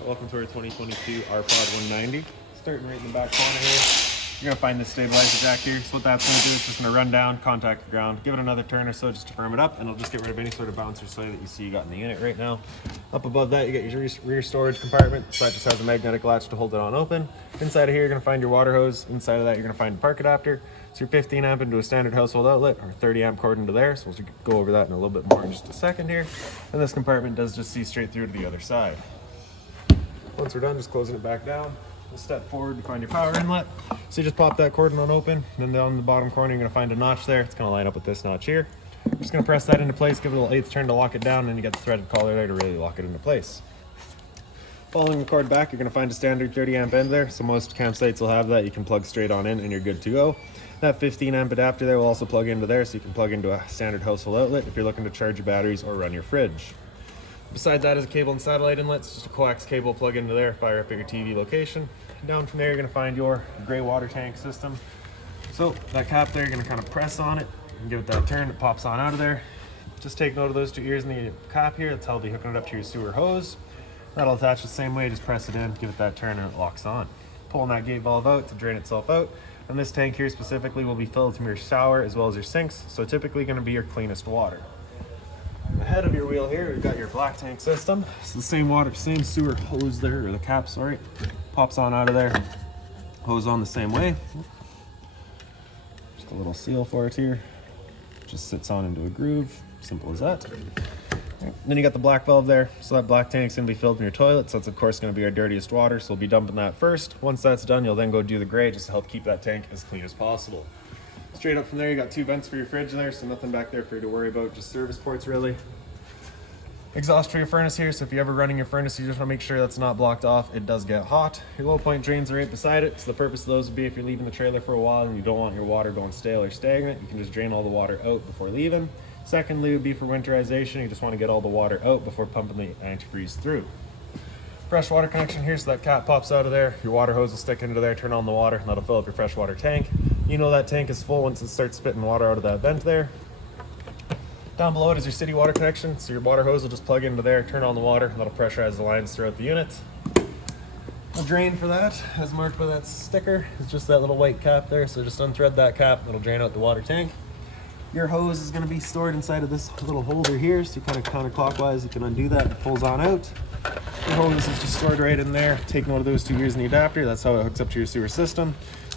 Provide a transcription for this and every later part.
Welcome to our 2022 RPOD 190. Starting right in the back corner here, you're going to find this stabilizer jack here. So what that's going to do is just going to run down, contact the ground, give it another turn or so just to firm it up, and it'll just get rid of any sort of bounce or sway that you see you got in the unit right now. Up above that, you get your rear storage compartment. So that just has a magnetic latch to hold it on open. Inside of here, you're going to find your water hose. Inside of that, you're going to find a park adapter. So your 15 amp into a standard household outlet, or 30 amp cord into there. So we'll go over that in a little bit more in just a second here. And this compartment does just see straight through to the other side. Once we're done, just closing it back down. We'll step forward to find your power inlet. So you just pop that cordon on open. Then down the bottom corner, you're going to find a notch there. It's going to line up with this notch here. We're just going to press that into place, give it a little eighth turn to lock it down, and then you get the threaded collar there to really lock it into place. Following the cord back, you're going to find a standard 30 amp end there. So most campsites will have that. You can plug straight on in and you're good to go. That 15 amp adapter there will also plug into there, so you can plug into a standard household outlet if you're looking to charge your batteries or run your fridge. Beside that is a cable and satellite inlets, just a coax cable plug into there, fire up at your TV location. Down from there, you're going to find your gray water tank system. So that cap there, you're going to kind of press on it and give it that turn. It pops on out of there. Just take note of those two ears in the cap here. That's how I'll be hooking it up to your sewer hose. That'll attach the same way. Just press it in, give it that turn, and it locks on. Pulling that gate valve out to drain itself out. And this tank here specifically will be filled from your shower as well as your sinks. So typically going to be your cleanest water. Ahead of your wheel here, you've got your black tank system. It's the same sewer hose there, or the cap, sorry. Pops on out of there. Hose on the same way. Just a little seal for it here. Just sits on into a groove. Simple as that. Then you got the black valve there. So that black tank's gonna be filled in your toilet. So that's of course gonna be our dirtiest water. So we'll be dumping that first. Once that's done, you'll then go do the gray just to help keep that tank as clean as possible. Straight up from there, you got two vents for your fridge there, so nothing back there for you to worry about, just service ports really. Exhaust for your furnace here, so if you're ever running your furnace, you just want to make sure that's not blocked off. It does get hot. Your low point drains are right beside it, so the purpose of those would be if you're leaving the trailer for a while and you don't want your water going stale or stagnant, you can just drain all the water out before leaving. Secondly would be for winterization, you just want to get all the water out before pumping the antifreeze through. Freshwater connection here, so that cap pops out of there, your water hose will stick into there, turn on the water, and that'll fill up your freshwater tank. You know that tank is full once it starts spitting water out of that vent there. Down below it is your city water connection, so your water hose will just plug into there, turn on the water, and that'll pressurize the lines throughout the unit. The drain for that, as marked by that sticker, is just that little white cap there, so just unthread that cap, it'll drain out the water tank. Your hose is going to be stored inside of this little holder here, so kind of counterclockwise, you can undo that, it pulls on out. Your hose is just stored right in there. Take note of those two ears in the adapter, that's how it hooks up to your sewer system.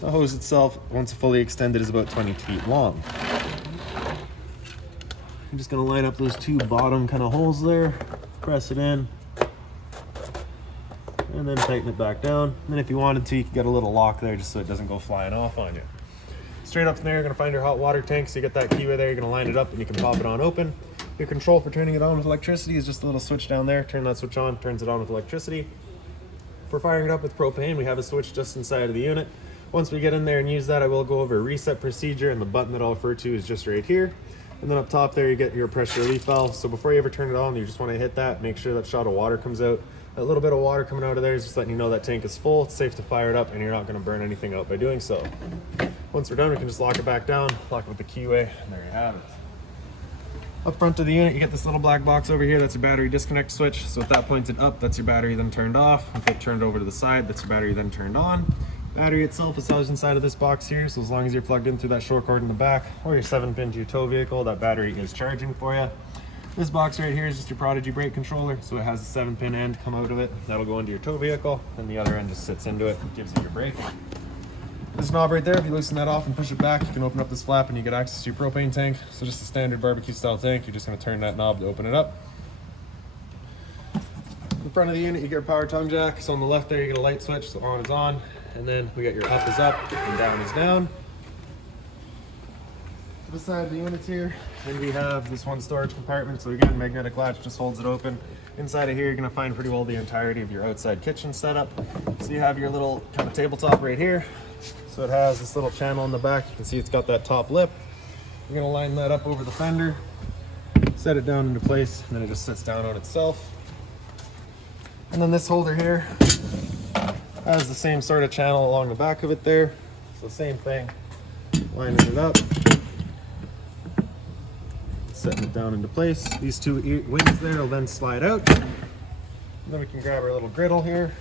The hose itself, once fully extended, is about 20 feet long. I'm just going to line up those two bottom kind of holes there, press it in, and then tighten it back down. And then if you wanted to, you can get a little lock there just so it doesn't go flying off on you. Straight up from there, you're going to find your hot water tank, so you get that keyway there, you're going to line it up and you can pop it on open. Your control for turning it on with electricity is just a little switch down there. Turn that switch on, turns it on with electricity. For firing it up with propane, we have a switch just inside of the unit. Once we get in there and use that, I will go over a reset procedure, and the button that I'll refer to is just right here. And then up top there, you get your pressure relief valve. So before you ever turn it on, you just want to hit that, make sure that shot of water comes out. That little bit of water coming out of there is just letting you know that tank is full. It's safe to fire it up, and you're not going to burn anything out by doing so. Once we're done, we can just lock it back down, lock it with the keyway, and there you have it. Up front of the unit, you get this little black box over here. That's your battery disconnect switch. So if that pointed up, that's your battery then turned off. If it turned over to the side, that's your battery then turned on. Battery itself is housed inside of this box here, so as long as you're plugged in through that short cord in the back or your 7-pin to your tow vehicle, that battery is charging for you. This box right here is just your Prodigy brake controller, so it has a 7-pin end come out of it. That'll go into your tow vehicle, and the other end just sits into it and gives you your brake. This knob right there, if you loosen that off and push it back, you can open up this flap and you get access to your propane tank. So just a standard barbecue style tank, you're just going to turn that knob to open it up. In front of the unit, you get your power tongue jack. So on the left there, you get a light switch, so on is on. And then we got your up is up and down is down. To the side of the units here, then we have this one storage compartment. So again, magnetic latch just holds it open. Inside of here, you're gonna find pretty well the entirety of your outside kitchen setup. So you have your little kind of tabletop right here. So it has this little channel in the back. You can see it's got that top lip. You're gonna line that up over the fender, set it down into place, and then it just sits down on itself. And then this holder here has the same sort of channel along the back of it there. So same thing, lining it up, setting it down into place. These two wings there will then slide out. Then we can grab our little griddle here.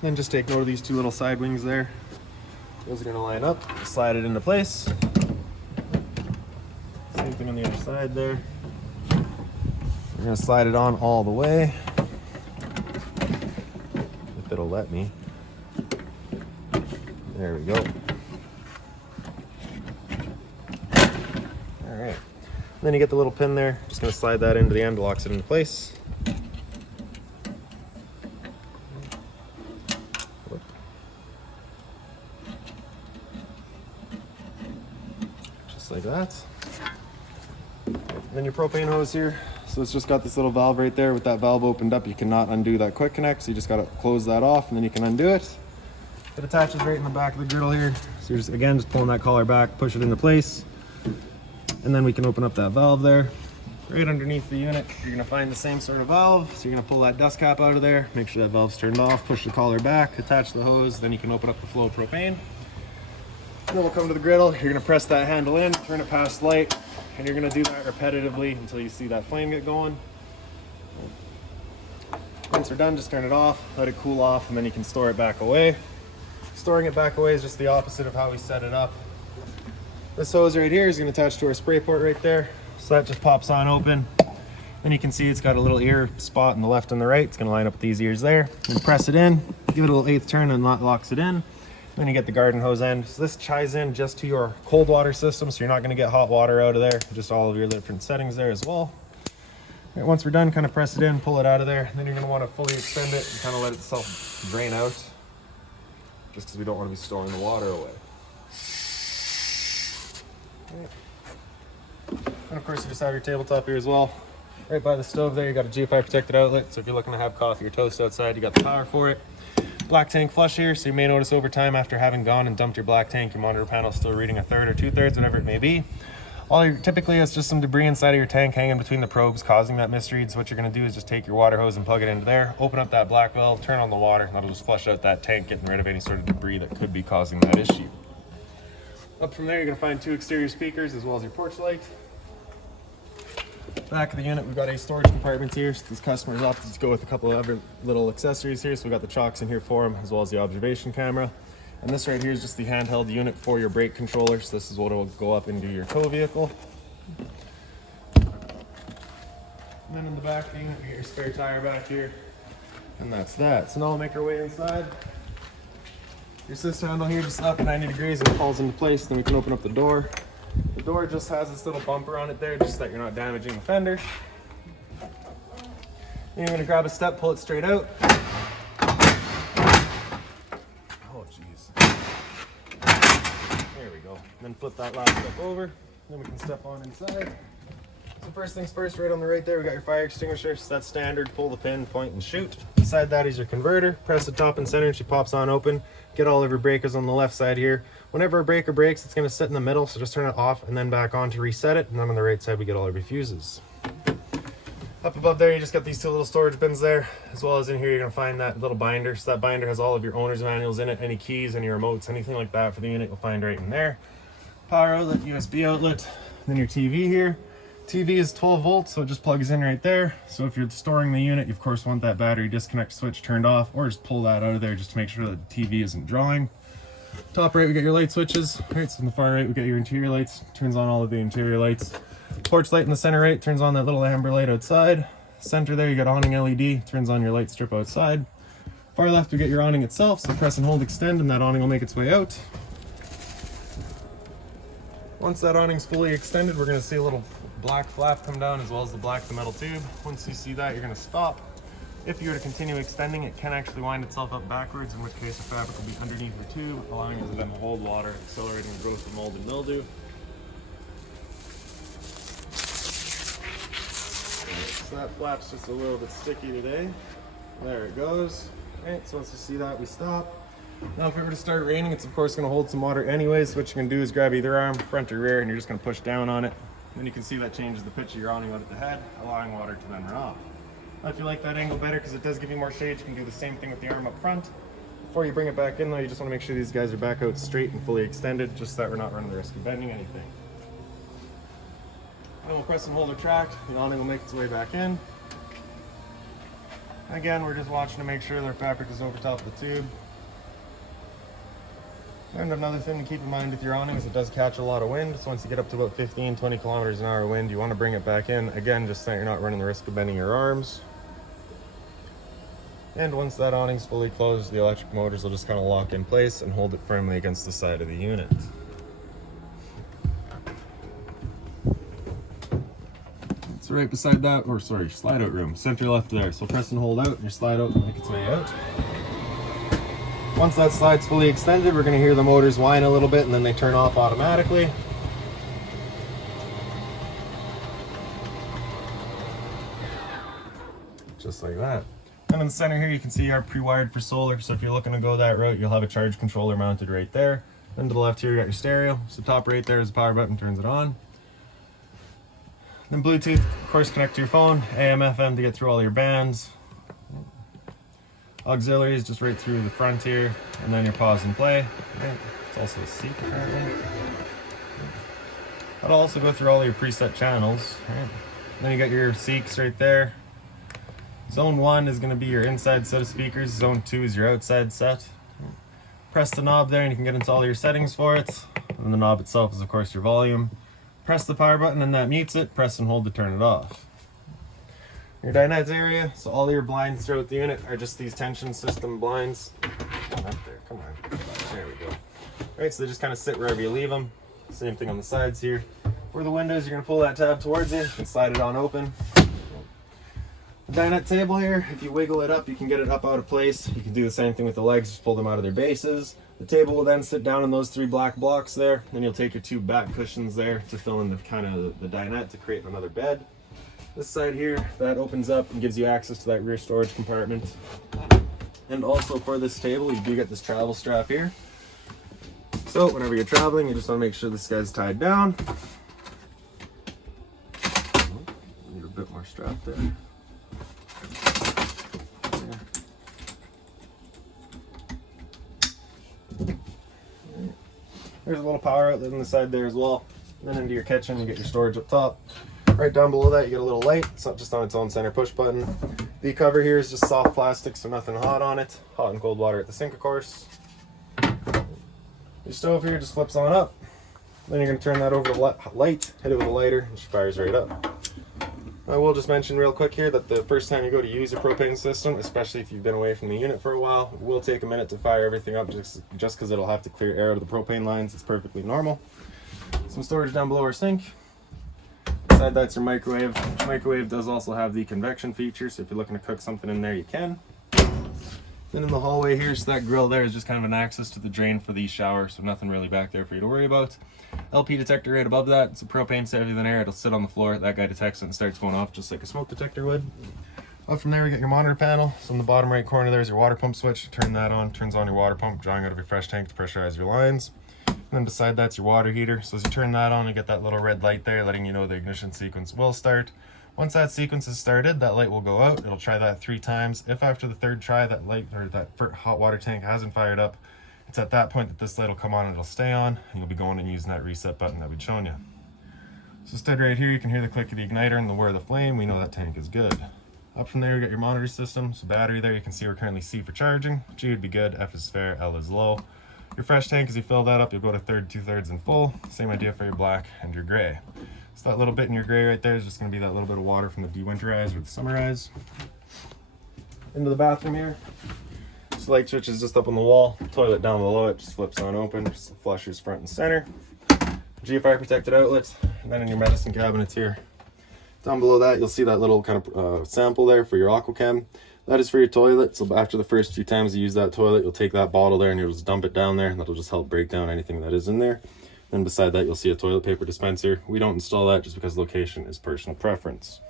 Then just take note of these two little side wings there. Those are going to line up, slide it into place. Same thing on the other side there. We're going to slide it on all the way, if it'll let me. There we go. All right. Then you get the little pin there. Just going to slide that into the end, locks it into place. Just like that. Then your propane hose here. So it's just got this little valve right there. With that valve opened up, you cannot undo that quick connect. So you just got to close that off and then you can undo it. It attaches right in the back of the griddle here. So you're just, again, just pulling that collar back, push it into place. And then we can open up that valve there. Right underneath the unit, you're gonna find the same sort of valve. So you're gonna pull that dust cap out of there, make sure that valve's turned off, push the collar back, attach the hose, then you can open up the flow of propane. And then we'll come to the griddle. You're gonna press that handle in, turn it past light, and you're gonna do that repetitively until you see that flame get going. Once we're done, just turn it off, let it cool off, and then you can store it back away. Storing it back away is just the opposite of how we set it up. This hose right here is going to attach to our spray port right there. So that just pops on open. Then you can see it's got a little ear spot on the left and the right. It's going to line up with these ears there. You press it in, give it a little eighth turn and that locks it in. Then you get the garden hose end. So this ties in just to your cold water system. So you're not going to get hot water out of there. Just all of your different settings there as well. Right, once we're done, kind of press it in, pull it out of there. Then you're going to want to fully extend it and kind of let itself drain out. Just because we don't want to be storing the water away. And of course you just have your tabletop here as well. Right by the stove there, you got a GFI protected outlet. So if you're looking to have coffee or toast outside, you got the power for it. Black tank flush here, so you may notice over time after having gone and dumped your black tank, your monitor panel is still reading a third or 2/3, whatever it may be. Typically it's just some debris inside of your tank hanging between the probes causing that misread. So what you're gonna do is just take your water hose and plug it into there, open up that black valve, turn on the water, and that'll just flush out that tank, getting rid of any sort of debris that could be causing that issue. Up from there, you're gonna find two exterior speakers as well as your porch light. Back of the unit, we've got a storage compartment here. So these customers opted to go with a couple of other little accessories here. So we got the chocks in here for them, as well as the observation camera. And this right here is just the handheld unit for your brake controller. So this is what will go up into your tow vehicle. And then in the back of the unit, you get your spare tire back here. And that's that. So now we'll make our way inside. Your assist handle here just up 90 degrees and it falls into place. Then we can open up the door. The door just has this little bumper on it there, just so that you're not damaging the fender. Then you're gonna grab a step, pull it straight out. Oh jeez. There we go. Then flip that last step over. Then we can step on inside. So first things first, right on the right there, we got your fire extinguisher. So that's standard. Pull the pin, point, and shoot. Beside that is your converter. Press the top and center, and she pops on open. Get all of your breakers on the left side here. Whenever a breaker breaks, it's going to sit in the middle, so just turn it off and then back on to reset it. And then on the right side, we get all of your fuses. Up above there, you just got these two little storage bins there, as well as in here, you're going to find that little binder. So that binder has all of your owner's manuals in it, any keys, any remotes, anything like that for the unit, you'll find right in there. Power outlet, USB outlet, then your TV here. TV is 12 volts, so it just plugs in right there. So if you're storing the unit, you of course want that battery disconnect switch turned off, or just pull that out of there just to make sure that the TV isn't drawing. Top right, we got your light switches. Right, so on the far right, we got your interior lights. Turns on all of the interior lights. Porch light in the center right, turns on that little amber light outside. Center there, you got awning LED, turns on your light strip outside. Far left, we get your awning itself, so press and hold extend, and that awning will make its way out. Once that awning's fully extended, we're gonna see a little black flap come down, as well as the black to metal tube. Once you see that, you're gonna stop. If you were to continue extending, it can actually wind itself up backwards, in which case the fabric will be underneath your tube, allowing it to then hold water, accelerating the growth of mold and mildew. So that flap's just a little bit sticky today. There it goes. Alright, so once you see that, we stop. Now if it were to start raining, it's of course going to hold some water anyways. So what you're going to do is grab either arm, front or rear, and you're just going to push down on it. Then you can see that changes the pitch of your awning out at the head, allowing water to then run off. Now if you like that angle better, because it does give you more shade, you can do the same thing with the arm up front. Before you bring it back in though, you just want to make sure these guys are back out straight and fully extended, just so that we're not running the risk of bending anything. Then we'll press and hold retract. The awning will make its way back in. Again, we're just watching to make sure their fabric is over top of the tube. And another thing to keep in mind with your awning is it does catch a lot of wind. So once you get up to about 15-20 kilometers an hour wind, you want to bring it back in. Again, just so you're not running the risk of bending your arms. And once that awning's fully closed, the electric motors will just kind of lock in place and hold it firmly against the side of the unit. So right beside that, or sorry, slide out room, center left there. So press and hold out, and your slide out will make its way out. Once that slide's fully extended, we're going to hear the motors whine a little bit, and then they turn off automatically. Just like that. And in the center here, you can see you are pre-wired for solar. So if you're looking to go that route, you'll have a charge controller mounted right there. Then to the left here, you got your stereo. So top right there is the power button, turns it on. Then Bluetooth, of course, connect to your phone. AM, FM to get through all your bands. Auxiliaries just right through the front here, and then your pause and play. It's also a seat apparently. That'll also go through all your preset channels. Then you got your Seeks right there. Zone 1 is going to be your inside set of speakers. Zone 2 is your outside set. Press the knob there and you can get into all your settings for it. And the knob itself is of course your volume. Press the power button and that mutes it. Press and hold to turn it off. Your dinette area, so all your blinds throughout the unit are just these tension system blinds. Come up there, come on. There we go. Alright, so they just kind of sit wherever you leave them. Same thing on the sides here. For the windows, you're going to pull that tab towards you and slide it on open. The dinette table here, if you wiggle it up, you can get it up out of place. You can do the same thing with the legs, just pull them out of their bases. The table will then sit down in those 3 black blocks there. Then you'll take your 2 back cushions there to fill in the kind of the dinette to create another bed. This side here, that opens up and gives you access to that rear storage compartment. And also for this table, you do get this travel strap here. So whenever you're traveling, you just want to make sure this guy's tied down. Need a bit more strap there. There's a little power outlet on the side there as well. And then into your kitchen, you get your storage up top. Right down below that, you get a little light. It's not just on its own center push button. The cover here is just soft plastic, so nothing hot on it. Hot and cold water at the sink, of course. Your stove here just flips on up. Then you're going to turn that over to light, hit it with a lighter, and she fires right up. I will just mention real quick here that the first time you go to use a propane system, especially if you've been away from the unit for a while, it will take a minute to fire everything up just because it'll have to clear air out of the propane lines. It's perfectly normal. Some storage down below our sink. Beside that's your microwave. The microwave does also have the convection feature, so if you're looking to cook something in there, you can. Then in the hallway here, so that grill there is just kind of an access to the drain for the shower, so nothing really back there for you to worry about. LP detector right above that. It's a propane heavier than air. It'll sit on the floor. That guy detects it and starts going off just like a smoke detector would. Up from there, we got your monitor panel. So in the bottom right corner, there's your water pump switch. Turn that on, turns on your water pump, drawing out of your fresh tank to pressurize your lines. And then beside that's your water heater. So as you turn that on, you get that little red light there letting you know the ignition sequence will start. Once that sequence is started, that light will go out. It'll try that 3 times. If after the 3rd try that light or that hot water tank hasn't fired up, it's at that point that this light will come on and it'll stay on, and you'll be going and using that reset button that we'd shown you. So stood right here, you can hear the click of the igniter and the whir of the flame. We know that tank is good. Up from there, you got your monitor system. So battery there, you can see we're currently C for charging. G would be good, F is fair, L is low. Your fresh tank, as you fill that up, you'll go to 1/3, 2/3 and full. Same idea for your black and your gray. So that little bit in your gray right there is just going to be that little bit of water from the dewinterize or the summerize. Into the bathroom here. This light switch is just up on the wall. Toilet down below it just flips on open. Just flushers front and center. GFI protected outlets. And then in your medicine cabinets here. Down below that, you'll see that little kind of sample there for your AquaChem. That is for your toilet. So after the first few times you use that toilet, you'll take that bottle there and you'll just dump it down there. And that'll just help break down anything that is in there. Then beside that, you'll see a toilet paper dispenser. We don't install that just because location is personal preference.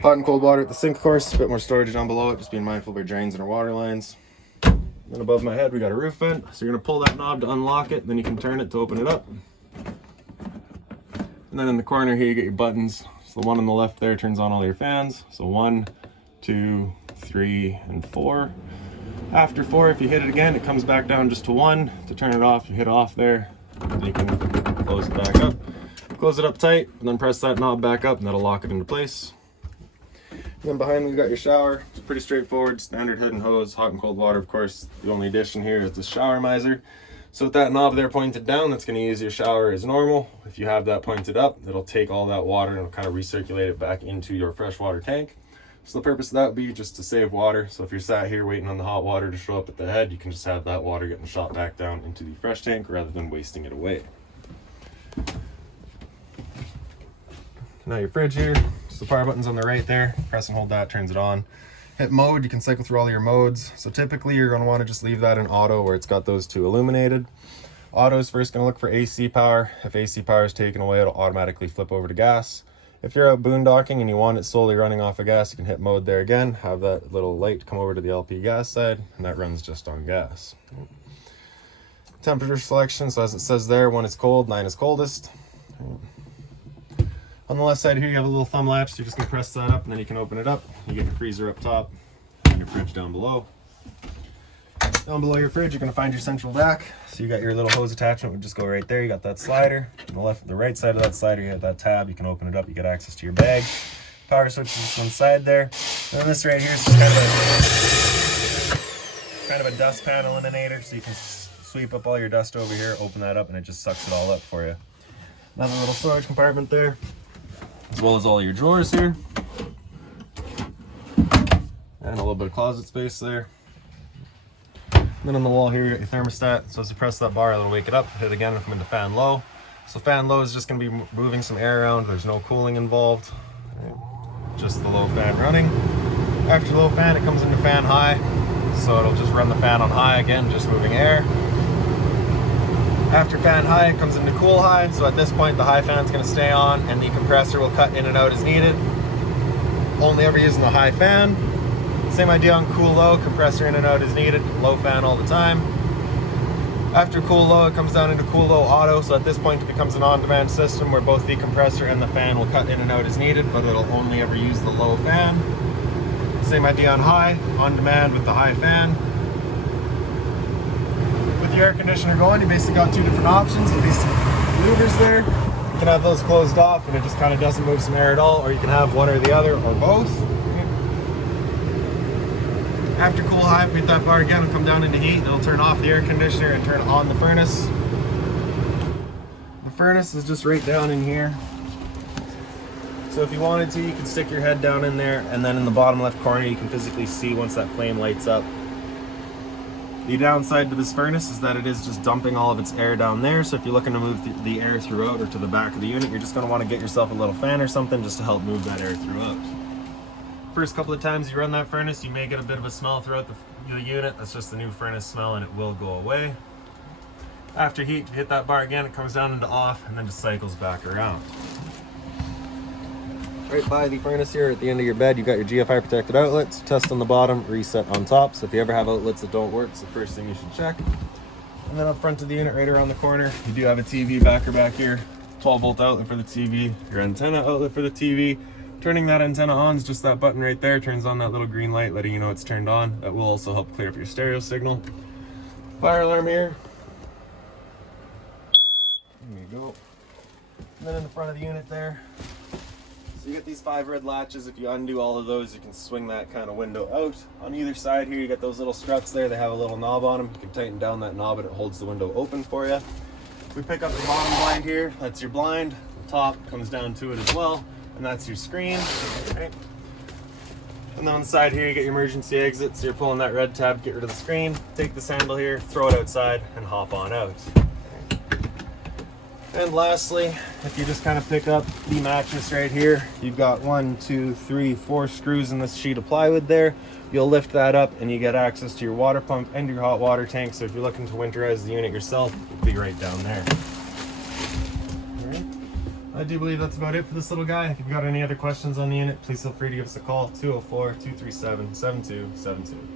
Hot and cold water at the sink, of course. A bit more storage down below it, just being mindful of our drains and our water lines. Then above my head, we got a roof vent. So you're gonna pull that knob to unlock it, then you can turn it to open it up. And then in the corner here, you get your buttons. So the one on the left there turns on all your fans. So 1, 2, 3, and 4. After 4, if you hit it again, it comes back down just to 1. To turn it off, you hit off there. Then you can close it back up. Close it up tight, and then press that knob back up, and that'll lock it into place. And then behind me, we've got your shower. It's pretty straightforward, standard head and hose, hot and cold water, of course. The only addition here is the shower miser. So with that knob there pointed down, that's going to use your shower as normal. If you have that pointed up, it'll take all that water and kind of recirculate it back into your freshwater tank. So the purpose of that would be just to save water. So if you're sat here waiting on the hot water to show up at the head, you can just have that water getting shot back down into the fresh tank rather than wasting it away. Now your fridge here, just the power button's on the right there. Press and hold that, turns it on. Hit mode, you can cycle through all your modes. So typically you're going to want to just leave that in auto where it's got those two illuminated. Auto is first going to look for AC power. If AC power is taken away, it'll automatically flip over to gas. If you're out boondocking and you want it solely running off of gas, you can hit mode there again, have that little light come over to the LP gas side, and that runs just on gas. Temperature selection, so as it says there, 1 is cold, 9 is coldest. On the left side here, you have a little thumb latch, so you're just going to press that up, and then you can open it up. You get your freezer up top, and your fridge down below. Down below your fridge, you're going to find your central vac. So you got your little hose attachment, would just go right there. You got that slider. On the right side of that slider, you have that tab. You can open it up, you get access to your bag. Power switch is just one side there. And then this right here is just kind of a dust pan eliminator, so you can sweep up all your dust over here, open that up, and it just sucks it all up for you. Another little storage compartment there, as well as all your drawers here. And a little bit of closet space there. And then on the wall here, you got your thermostat. So as you press that bar, it'll wake it up. Hit it again, it'll come into fan low. So fan low is just going to be moving some air around. There's no cooling involved. Just the low fan running. After low fan, it comes into fan high. So it'll just run the fan on high again, just moving air. After fan high, it comes into cool high. So at this point, the high fan's going to stay on and the compressor will cut in and out as needed. Only ever using the high fan. Same idea on cool low, compressor in and out as needed, low fan all the time. After cool low, it comes down into cool low auto, so at this point it becomes an on-demand system where both the compressor and the fan will cut in and out as needed, but it'll only ever use the low fan. Same idea on high, on demand with the high fan. With the air conditioner going, you basically got two different options with these louvers there. You can have those closed off and it just kind of doesn't move some air at all, or you can have one or the other, or both. After cool high, if we hit that bar again, it'll come down into heat and it'll turn off the air conditioner and turn on the furnace. The furnace is just right down in here. So if you wanted to, you could stick your head down in there, and then in the bottom left corner, you can physically see once that flame lights up. The downside to this furnace is that it is just dumping all of its air down there. So if you're looking to move the air throughout or to the back of the unit, you're just going to want to get yourself a little fan or something just to help move that air throughout. First couple of times you run that furnace, you may get a bit of a smell throughout the unit. That's just the new furnace smell and it will go away. After heat, you hit that bar again, it comes down into off and then just cycles back around. Right by the furnace here at the end of your bed, you've got your GFI protected outlets. Test on the bottom, reset on top. So if you ever have outlets that don't work, it's the first thing you should check. And then up front of the unit, right around the corner, you do have a TV backer back here. 12-volt outlet for the TV, your antenna outlet for the TV. Turning that antenna on is just that button right there. Turns on that little green light, letting you know it's turned on. That will also help clear up your stereo signal. Fire alarm here. There you go. And then in the front of the unit there, so you get these 5 red latches. If you undo all of those, you can swing that kind of window out. On either side here, you got those little struts there. They have a little knob on them. You can tighten down that knob and it holds the window open for you. We pick up the bottom blind here. That's your blind. The top comes down to it as well. And that's your screen. Okay. And then on the side here, you get your emergency exit. So you're pulling that red tab, get rid of the screen, take this handle here, throw it outside, and hop on out. And lastly, if you just kind of pick up the mattress right here, you've got 1, 2, 3, 4 screws in this sheet of plywood there. You'll lift that up and you get access to your water pump and your hot water tank. So if you're looking to winterize the unit yourself, it'll be right down there. I do believe that's about it for this little guy. If you've got any other questions on the unit, please feel free to give us a call, 204-237-7272.